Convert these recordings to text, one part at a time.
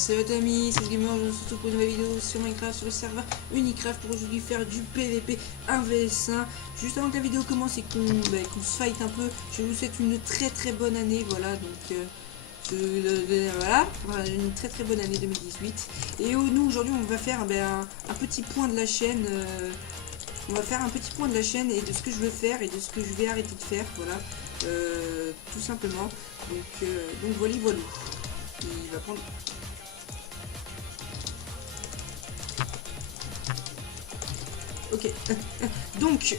Salut amis, c'est Gamer, je vous retrouve pour une nouvelle vidéo sur Minecraft, sur le serveur Unicraft pour aujourd'hui faire du PVP 1vs1. Juste avant que la vidéo commence et qu'on se fight un peu, je vous souhaite une très bonne année, voilà, donc voilà, une très bonne année 2018. Et nous aujourd'hui on va faire un petit point de la chaîne, on va faire un petit point de la chaîne et de ce que je veux faire et de ce que je vais arrêter de faire, voilà, tout simplement. Donc voilà. Il va prendre... Ok, donc,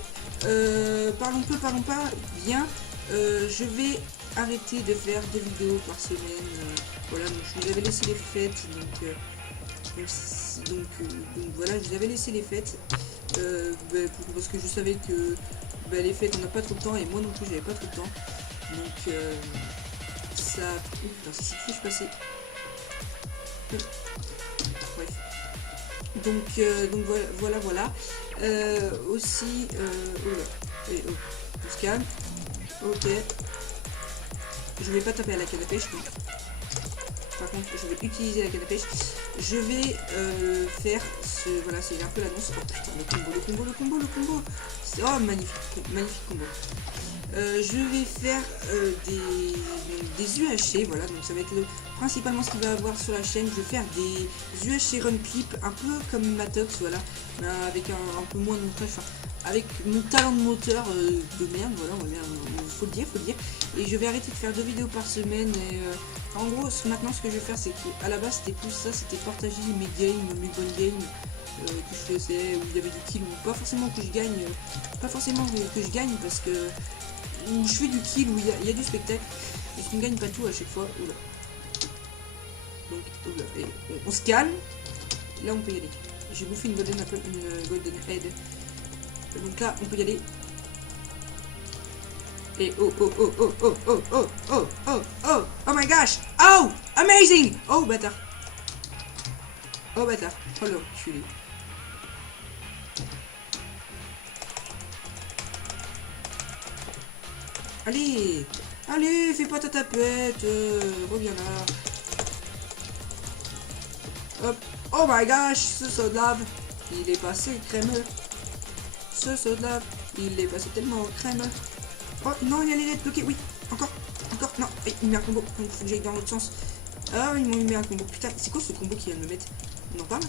parlons peu, parlons pas, bien, je vais arrêter de faire 2 vidéos par semaine, voilà, donc je vous avais laissé les fêtes, donc voilà, je vous avais laissé les fêtes, parce que je savais que les fêtes on n'a pas trop de temps, et moi non plus j'avais pas trop de temps, donc ça... Ouf, c'est si que je passais... Bref. Donc voilà. Aussi, on se calme. Ok. Je vais pas taper à la canne à pêche. Donc. Par contre, je vais utiliser la canne à pêche. Je vais faire ce... Voilà, c'est un peu l'annonce. Oh putain, le combo. Oh, magnifique combo. Je vais faire des UHC, voilà, donc ça va être principalement ce qu'il va avoir sur la chaîne. Je vais faire des UHC run clip, un peu comme Matox, voilà, avec un peu moins de montage, enfin, avec mon talent de moteur de merde, voilà, faut le dire. Et je vais arrêter de faire 2 vidéos par semaine. Et en gros, maintenant ce que je vais faire, c'est qu'à la base c'était plus ça, c'était partager mes games, mes bonnes games. Que je faisais, où il y avait des kills, ou pas forcément que je gagne, parce que où je fais du kill, où il y a du spectacle, et qu'on gagne pas tout à chaque fois. Oula. Donc, oula, et on se calme. Là, on peut y aller. J'ai bouffé une golden apple, une golden head. Donc là, on peut y aller. Et oh my gosh, oh, amazing, oh bâtard, oh le culé. Allez, fais pas ta tapette, reviens là. Hop, oh my gosh, ce saut de lave, il est passé crémeux. Ce saut de lave, il est passé tellement crémeux. Oh non, il y a les lettres bloquées, oui, encore, non, il met un combo, il faut que j'aille dans l'autre sens. Ah, ils m'ont mis un combo, putain, c'est quoi ce combo qui vient de me mettre? On en parle?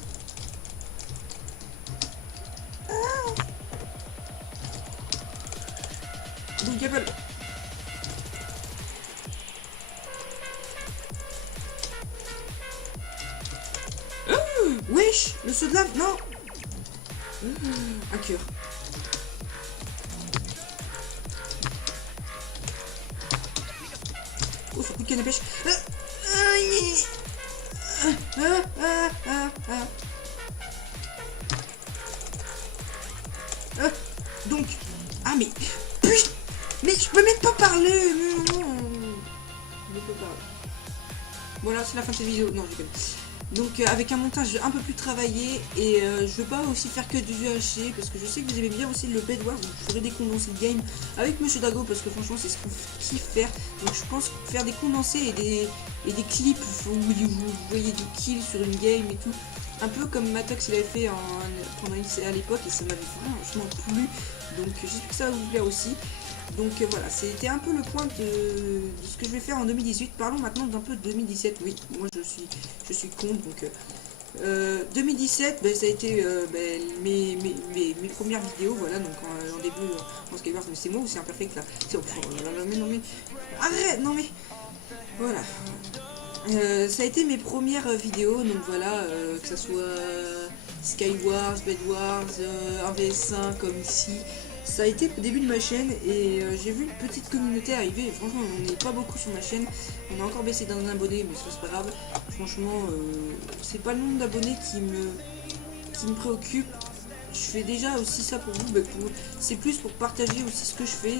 Donc, Gable. Wesh, le saut de lave, non. Un cœur. Oh, ce coup de canne à pêche. Donc, ah mais putain, mais je peux même pas parler. Non. Je peux pas. Voilà, c'est la fin de cette vidéo. Non, je déconne. Donc avec un montage un peu plus travaillé, et je veux pas aussi faire que du UHC parce que je sais que vous aimez bien aussi le Bedwars, donc je ferai des condensés de game avec Monsieur Dago parce que franchement c'est ce qu'on kiffe faire. Donc je pense faire des condensés et des clips où vous voyez des kills sur une game et tout, un peu comme Matox il avait fait à l'époque, et ça m'avait franchement plu, donc j'espère que ça va vous plaire aussi. Donc voilà, c'était un peu le point de ce que je vais faire en 2018. Parlons maintenant d'un peu de 2017. Oui, moi je suis con, donc 2017, ça a été mes premières vidéos, voilà, donc en début en Skywars, mais c'est moi ou c'est imperfect là? Oh, mais arrête, non mais voilà. Ça a été mes premières vidéos, donc voilà, que ça soit Skywars, Bedwars, 1vs1 comme ici. Ça a été le début de ma chaîne, et j'ai vu une petite communauté arriver, et franchement on n'est pas beaucoup sur ma chaîne, on a encore baissé d'un abonné, mais ça c'est pas grave. Franchement c'est pas le nombre d'abonnés qui me préoccupe, je fais déjà aussi ça pour vous, c'est plus pour partager aussi ce que je fais,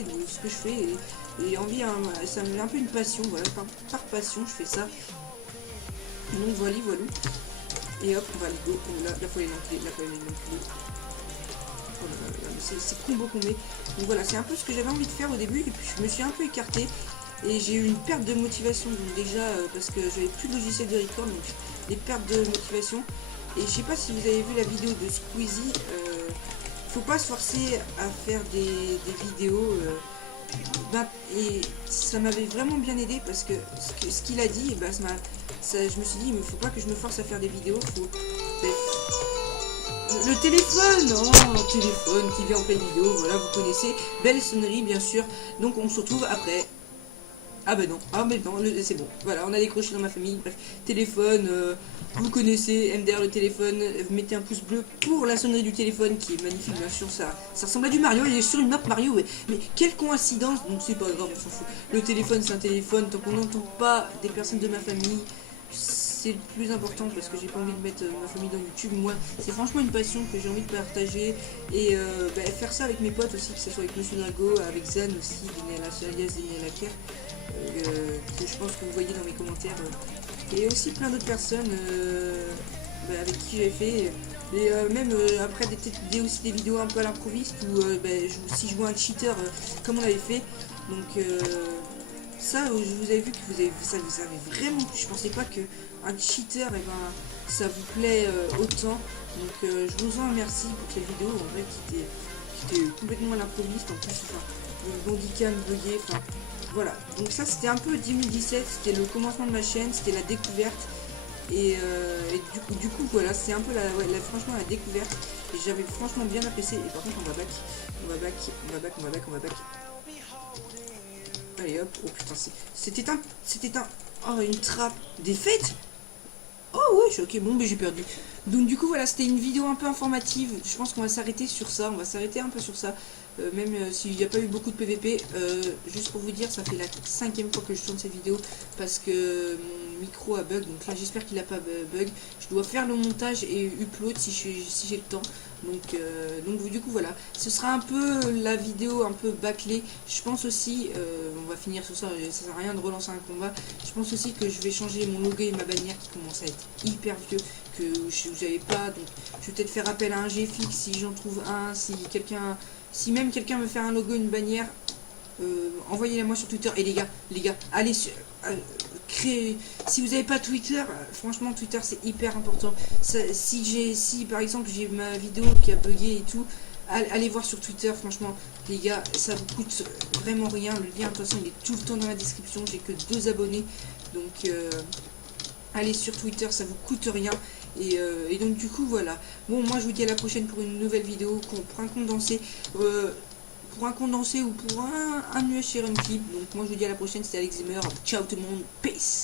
et envie, hein, ça me met un peu une passion, voilà, par passion je fais ça. Donc voilà, et hop, on va le go, là faut les lancer, c'est combo qu'on met. Donc voilà, c'est un peu ce que j'avais envie de faire au début, et puis je me suis un peu écarté et j'ai eu une perte de motivation, donc déjà parce que j'avais plus de logiciel de record, donc des pertes de motivation. Et je sais pas si vous avez vu la vidéo de Squeezie, faut pas se forcer à faire des vidéos. Et ça m'avait vraiment bien aidé parce que ce qu'il a dit, bah, je me suis dit, il faut pas que je me force à faire des vidéos. Le téléphone, oh, le téléphone qui vient en pleine vidéo, voilà, vous connaissez. Belle sonnerie, bien sûr. Donc on se retrouve après. Ah ben non, c'est bon. Voilà, on a décroché dans ma famille. Bref, téléphone, vous connaissez, MDR le téléphone. Mettez un pouce bleu pour la sonnerie du téléphone qui est magnifique, bien sûr. Ça ressemble à du Mario, il est sur une map Mario. Mais quelle coïncidence, donc c'est pas grave, on s'en fout. Le téléphone, c'est un téléphone, tant qu'on n'entend pas des personnes de ma famille, c'est le plus important parce que j'ai pas envie de mettre ma famille dans YouTube. Moi, c'est franchement une passion que j'ai envie de partager et faire ça avec mes potes aussi, que ce soit avec Monsieur Drago, avec Zan aussi, alias Daniel Laker, que je pense que vous voyez dans mes commentaires, et aussi plein d'autres personnes avec qui j'ai fait. Et même après aussi des vidéos un peu à l'improviste où si je vois un cheater comme on avait fait. Donc ça, je vous avais vu que ça vous avez vraiment plu. Je pensais pas que un cheater, ça vous plaît autant. Donc je vous en remercie pour cette vidéo en vrai qui était complètement à l'improviste. En plus, le bandicam bugué, voilà. Donc ça c'était un peu 2017, c'était le commencement de ma chaîne, c'était la découverte. Et du coup voilà, c'est un peu franchement la découverte. Et j'avais franchement bien apprécié. Et par contre on va back. Allez hop, oh putain, c'était une trappe. Des fêtes. Oh ouais, je suis ok, bon mais j'ai perdu. Donc du coup voilà, c'était une vidéo un peu informative. Je pense qu'on va s'arrêter sur ça, on va s'arrêter un peu sur ça. Même s'il n'y a pas eu beaucoup de PVP, juste pour vous dire, ça fait la 5e fois que je tourne cette vidéo parce que mon micro a bug. Donc là j'espère qu'il n'a pas bug. Je dois faire le montage et upload si j'ai le temps. Donc du coup voilà, ce sera un peu la vidéo un peu bâclée. Je pense aussi, on va finir sur ça, ça sert à rien de relancer un combat. Je pense aussi que je vais changer mon logo et ma bannière qui commence à être hyper vieux, que je n'avais pas. Donc je vais peut-être faire appel à un GFX si j'en trouve un, si même quelqu'un veut faire un logo, une bannière, envoyez-la moi sur Twitter. Et les gars, allez sur... si vous n'avez pas Twitter, franchement Twitter c'est hyper important. Si par exemple j'ai ma vidéo qui a bugué et tout, allez voir sur Twitter, franchement les gars, ça vous coûte vraiment rien. Le lien de toute façon il est tout le temps dans la description, j'ai que 2 abonnés. Donc allez sur Twitter, ça vous coûte rien. Et donc du coup voilà. Bon, moi je vous dis à la prochaine pour une nouvelle vidéo pour un condensé. Pour un condensé ou pour un US Sharon Clip. Donc moi je vous dis à la prochaine, c'était Alex Zimmer. Ciao tout le monde, peace.